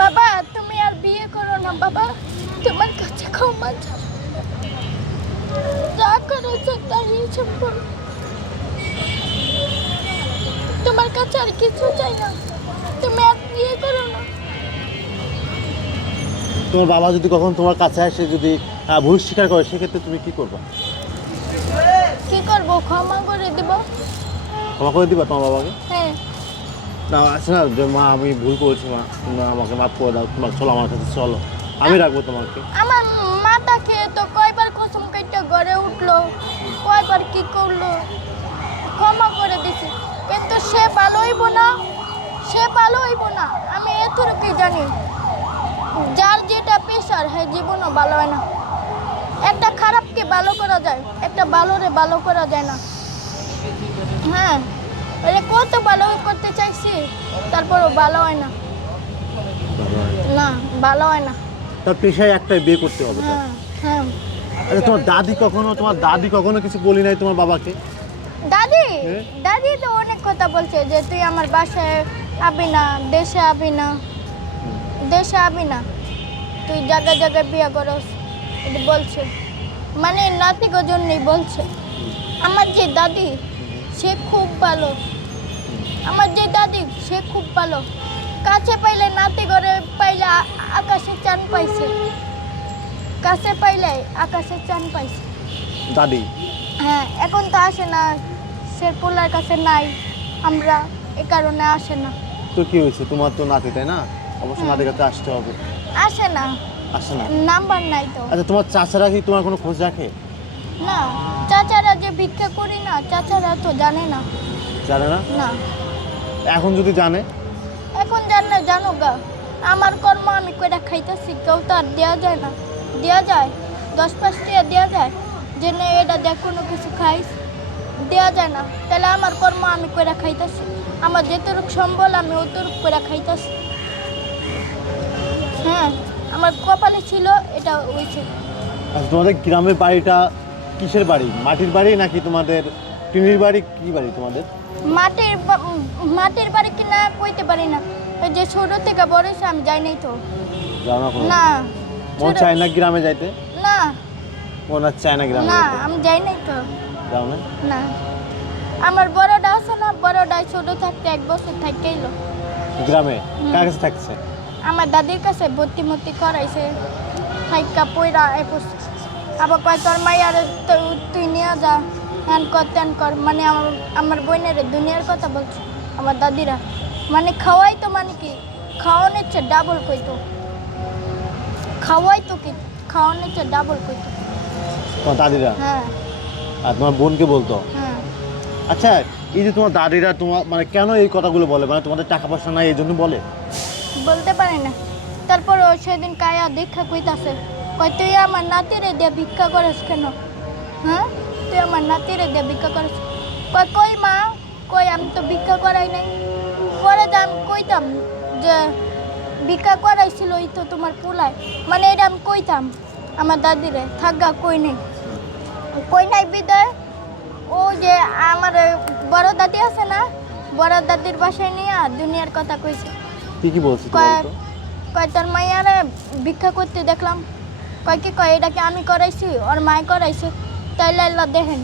বাবা তুমি আর বিয়ে করো না বাবা, তোমার কাছে ক্ষমা চাই। যা করেছো তাই সম্পূর্ণ, তোমার কাছে আর কিছু চাই না, তুমি আর বিয়ে করো না। তোমার বাবা যদি কখন তোমার কাছে আসে, যদি ভুল স্বীকার করে, সেক্ষেত্রে তুমি কি করবে? কি করবো, ক্ষমা করে দেব। ক্ষমা করে দিবা তোমার বাবাকে? হ্যাঁ। না আছে না যে মা আমি ভুল করেছি, মা তুমি আমাকে মাফ করে দাও, তোমার চলো আমার কাছে চলো, আমি রাখবো তোমাকে। আমার মাথা খেয়ে তো কয়বার কসম কেটে ঘরে উঠলো, কয়বার কি করলো, ক্ষমা করে দিছি, কিন্তু সে ভালো হইব না, সে ভালো হইব না, আমি এতটুকুই জানি। যার যেটা পেশার হ্যাঁ জীবনও ভালো হয় না। একটা খারাপকে ভালো করা যায়, একটা ভালোরে ভালো করা যায় না। হ্যাঁ, কত ভালো করতে চাইছি, তারপরও ভালো হয় না, না ভালো হয় না। তার পেশায় একটাই, বিয়ে করতে হবে তার। হ্যাঁ হ্যাঁ। আচ্ছা তোমার দাদি কখনো কিছু বলি নাই তোমার বাবাকে? দাদি, হ্যাঁ? দাদি তো অনেক কথা বলছে যে তুই আমার বাসায় আবি না, দেশে আবি না, দেশে আবি না, তুই জায়গায় জায়গায় বিয়ে করস, এটা বলছে, মানে নাতিগো জন্যই বলছে। আমার যে দাদি সে খুব ভালো, আমার যে দাদি সে খুব ভালো, কাছে পাইলে নাতি ঘরে পাইলে আকাশে চান পাইছে, কাছে পাইলে আকাশে চান পাইছে দাদি? হ্যাঁ, এখন তো আসে না, সে পোলার কাছে নাই, আমরা এ কারণে আসে না। তো কি হয়েছে, তোমার তো নাতি তাই না, অবশ্যই নাতির কাছে আসতে হবে। আসে না, আসে না? নাম্বার নাই তো। আচ্ছা তোমার চাচারা কি তোমার কোনো খোঁজ রাখে? না, চাচারা যে ভিক্ষা করি না, চাচারা তো জানে না। জানে না? না। এখন যদি জানে? এখন জানলে জানো গা, আমার কর্ম আমি কইরা খাইতেছি, কেউ তো আর দেওয়া যায় না। দেওয়া যায় 10-5 টাকা দেওয়া যায়, যে না এটা দেখ কোনো কিছু খাইস, দেওয়া যায় না। তাহলে আমার কর্ম আমি কইরা খাইতেছি, আমার যেতটুকু সম্বল আমি অতটুকু কইরা খাইতেছি। হ্যাঁ, আমার কপালে ছিল, এটা হয়েছে। আচ্ছা তোমাদের গ্রামের বাড়িটা কিসের বাড়ি, মাটির বাড়ি নাকি তোমাদের টিনের বাড়ি, কি বাড়ি তোমাদের? মাটির বাড়ি কিনা কইতে পারি না, ওই যে ছোট থেকে বড় হয়েছে আমি যাই নাই তো। যাও না কোনো? না। মন চায় না গ্রামে যাইতে? না মন আর চায় না গ্রামে না, যাইতে? আমি যাই নাই তো। যাও না? না, আমার বড়টা আছে না, বড়টাই ছোট থাকতে 1 বছর থেকে এলো গ্রামে কার কাছে থাকছে? আমার দাদির কাছে ভর্তি করাইছে, থাইকা পয়রা আবার কয় তোর মাইয়ার তুই নিয়ে যা, হ্যান কর ত্যান কর, মানে আমার বোনের দুনিয়ার কথা বলছে আমার দাদিরা, মানে খাওয়াই তো, মানে কি খাওয়ানোর চেয়ে ডাবল কইতো, খাওয়াই তো কি খাওয়ানোর চেয়ে ডাবল কইতো তোমার দাদিরা? হ্যাঁ আর তোমার বোনকে বলতো? হ্যাঁ। আচ্ছা এই যে তোমার দাদিরা তোমার মানে কেন এই কথাগুলো বলে, মানে তোমাদের টাকা পয়সা নাই এই জন্য বলে? বলতে পারে না, তারপর ও সেদিন কায়া দীক্ষা কইতাছে, কই তুই আমার নাতিরে দিয়ে ভিক্ষা করিস কেন? হ্যাঁ, তুই আমার নাতিরে দিয়ে ভিক্ষা করিস? কই কই মা, কই আমি তো ভিক্ষা করাই নাই। পরে তো আমি কইতাম যে ভিক্ষা করাইছিল ওই তো তোমার পোলায়, মানে এটা আমি কইতাম আমার দাদিরে, থাকগা কই নাই বিদায়। ও যে আমার বড় দাদি আছে না, বড় দাদির বাসায় নিয়ে দুনিয়ার কথা কইছে। কি বলছিস কয় তোর মাইয়ারে ভিক্ষা করতে দেখলাম, কয় কি কয় এটা কি আমি করাইছি, ওর মায় করাইছে, তাইলে আল্লাহ দেখেন।